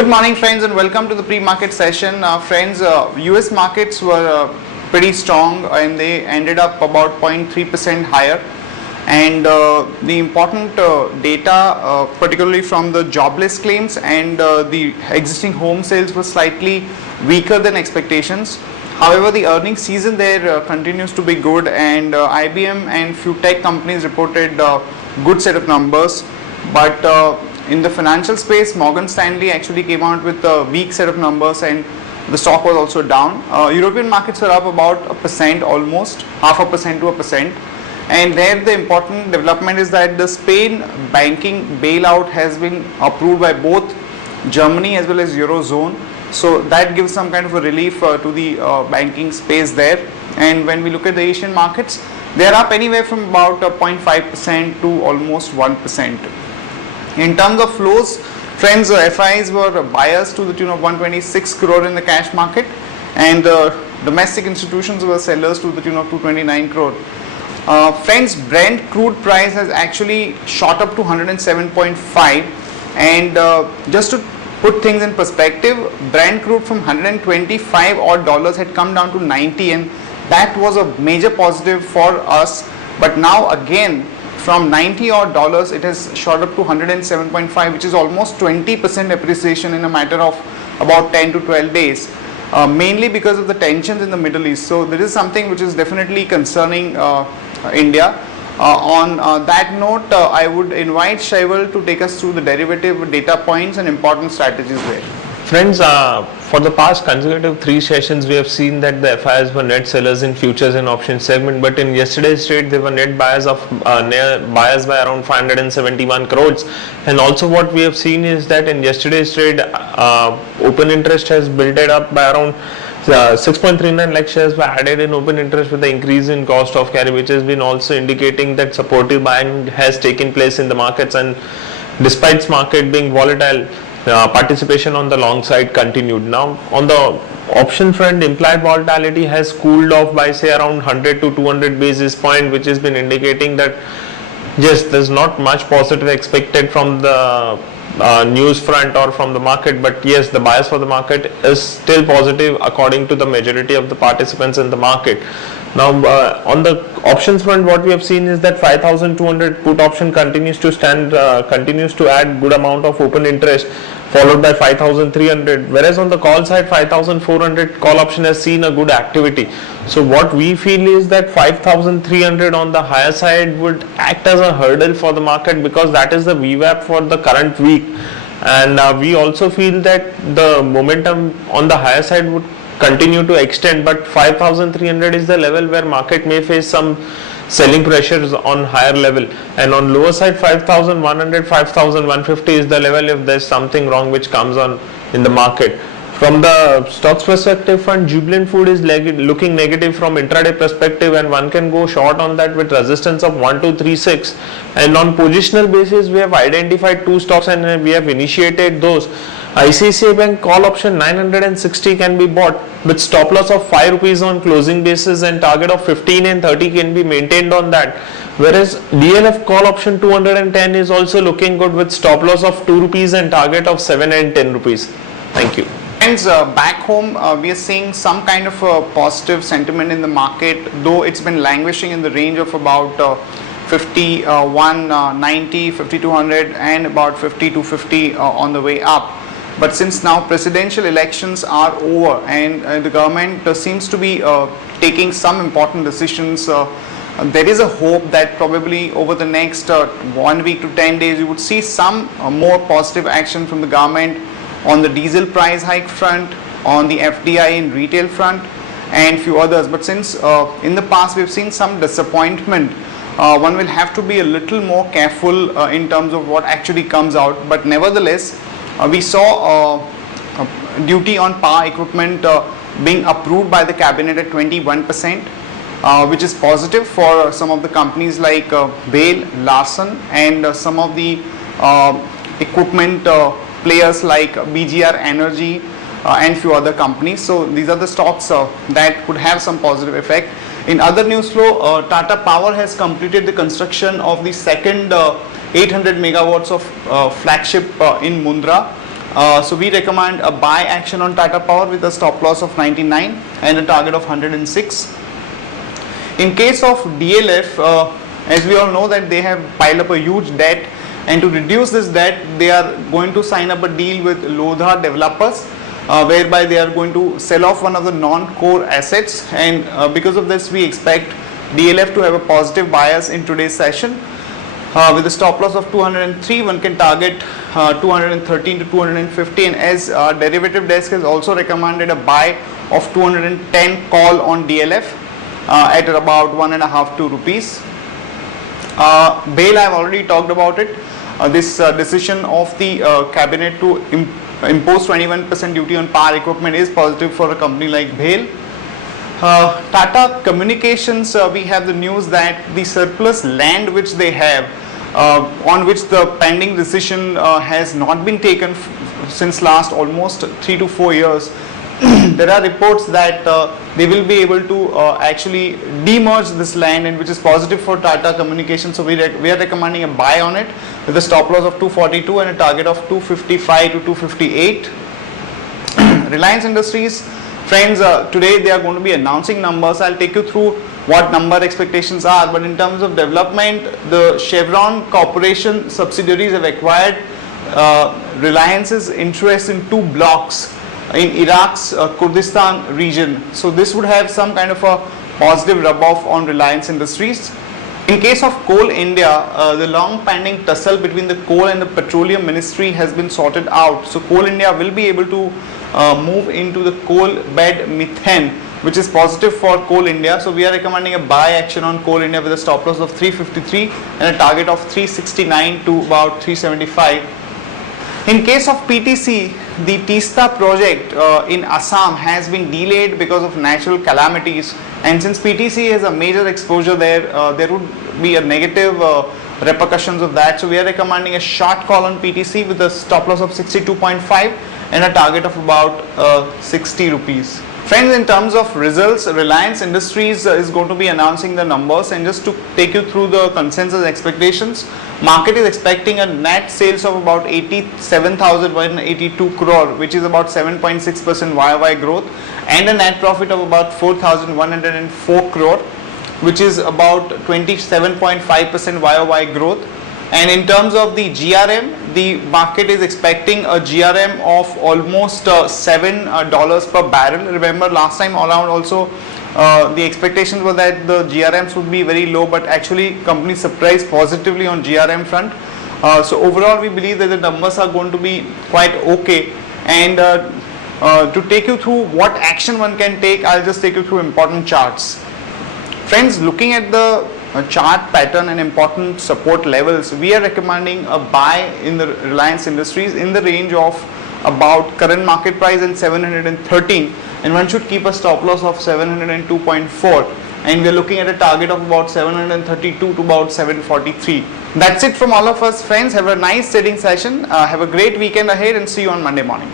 Good morning, friends, and welcome to the pre-market session. Friends, US markets were pretty strong and they ended up about 0.3% higher. And the important data, particularly from the jobless claims and the existing home sales, were slightly weaker than expectations. However, the earnings season there continues to be good, and IBM and few tech companies reported good set of numbers. But in the financial space, Morgan Stanley actually came out with a weak set of numbers, and the stock was also down. European markets were up about 1%, almost 0.5% to 1%. And there the important development is that the Spain banking bailout has been approved by both Germany as well as Eurozone. So that gives some kind of a relief to the banking space there. And when we look at the Asian markets, they are up anywhere from about 0.5% to almost 1%. In terms of flows, friends, FIs were buyers to the tune of 126 crore in the cash market, and domestic institutions were sellers to the tune of 229 crore. Friends, Brent crude price has actually shot up to 107.5, and just to put things in perspective, Brent crude from 125 odd dollars had come down to 90, and that was a major positive for us. But now again, from 90 odd dollars, it has shot up to 107.5, which is almost 20% appreciation in a matter of about 10 to 12 days, mainly because of the tensions in the Middle East. So there is something which is definitely concerning India. On that note, I would invite Shaival to take us through the derivative data points and important strategies there. Friends, for the past consecutive 3 sessions, we have seen that the FIs were net sellers in futures and options segment, but in yesterday's trade, they were net buyers of buyers by around 571 crores. And also, what we have seen is that in yesterday's trade, open interest has built it up by around 6.39 lakh shares were added in open interest with the increase in cost of carry, which has been also indicating that supportive buying has taken place in the markets. And despite market being volatile, participation on the long side continued. Now on the option front, implied volatility has cooled off by say around 100 to 200 basis point, which has been indicating that yes, there's not much positive expected from the news front or from the market, but yes, the bias for the market is still positive according to the majority of the participants in the market. Now on the options front, what we have seen is that 5,200 put option continues to add good amount of open interest, followed by 5,300, whereas on the call side 5,400 call option has seen a good activity. So what we feel is that 5,300 on the higher side would act as a hurdle for the market, because that is the VWAP for the current week, and we also feel that the momentum on the higher side would continue to extend, but 5,300 is the level where market may face some selling pressures on higher level, and on lower side 5,100, 5,150 is the level if there's something wrong which comes on in the market. From the stocks perspective front, Jubilant Food is looking negative from intraday perspective, and one can go short on that with resistance of 1236. And on positional basis, we have identified 2 stocks and we have initiated those. ICICI Bank call option 960 can be bought with stop loss of 5 rupees on closing basis, and target of 15 and 30 can be maintained on that. Whereas DLF call option 210 is also looking good with stop loss of 2 rupees and target of 7 and 10 rupees. Thank you. Friends, back home, we are seeing some kind of a positive sentiment in the market, though it's been languishing in the range of about 5190, 5200 and about 5250 on the way up. But since now presidential elections are over and the government seems to be taking some important decisions, there is a hope that probably over the next 1 week to 10 days you would see some more positive action from the government on the diesel price hike front, on the FDI in retail front, and few others. But since in the past we've seen some disappointment, one will have to be a little more careful in terms of what actually comes out. But nevertheless, we saw duty on power equipment being approved by the cabinet at 21%, which is positive for some of the companies like Bale, Larsen, and some of the equipment players like BGR Energy and few other companies. So these are the stocks that could have some positive effect. In other news flow, Tata Power has completed the construction of the second 800 megawatts of flagship in Mundra. So we recommend a buy action on Tata Power with a stop loss of 99 and a target of 106. In case of DLF, as we all know that they have piled up a huge debt, and to reduce this debt they are going to sign up a deal with Lodha developers, whereby they are going to sell off one of the non-core assets, and because of this we expect DLF to have a positive bias in today's session. With a stop loss of 203, one can target 213 to 250, and as derivative desk has also recommended a buy of 210 call on DLF at about 1.5 to 2 rupees. BHEL, I have already talked about it. This decision of the cabinet to impose 21% duty on power equipment is positive for a company like BHEL. Tata Communications, we have the news that the surplus land which they have, on which the pending decision has not been taken since last almost 3 to 4 years. There are reports that they will be able to actually demerge this land, and which is positive for Tata Communications. So we are recommending a buy on it with a stop loss of 242 and a target of 255 to 258. Reliance Industries, friends, today they are going to be announcing numbers. I'll take you through what number expectations are, but in terms of development, the Chevron Corporation subsidiaries have acquired Reliance's interest in 2 blocks in Iraq's Kurdistan region. So this would have some kind of a positive rub-off on Reliance Industries. In case of Coal India, the long pending tussle between the Coal and the Petroleum Ministry has been sorted out. So Coal India will be able to move into the coal bed methane, which is positive for Coal India. So we are recommending a buy action on Coal India with a stop loss of 353 and a target of 369 to about 375. In case of PTC, the Teesta project in Assam has been delayed because of natural calamities, and since PTC has a major exposure there, there would be a negative repercussions of that. So we are recommending a short call on PTC with a stop loss of 62.5 and a target of about 60 rupees. Friends, in terms of results, Reliance Industries is going to be announcing the numbers, and just to take you through the consensus expectations, market is expecting a net sales of about 87,182 crore, which is about 7.6% YOY growth, and a net profit of about 4,104 crore, which is about 27.5% YOY growth. And in terms of the GRM, the market is expecting a GRM of almost $7 per barrel. Remember last time around also the expectations were that the GRMs would be very low, but actually company surprised positively on GRM front. So overall we believe that the numbers are going to be quite okay. And to take you through what action one can take, I'll just take you through important charts. Friends, looking at the chart pattern and important support levels, we are recommending a buy in the Reliance Industries in the range of about current market price and 713, and one should keep a stop loss of 702.4, and we are looking at a target of about 732 to about 743. That's it from all of us, friends. Have a nice trading session, have a great weekend ahead, and see you on Monday morning.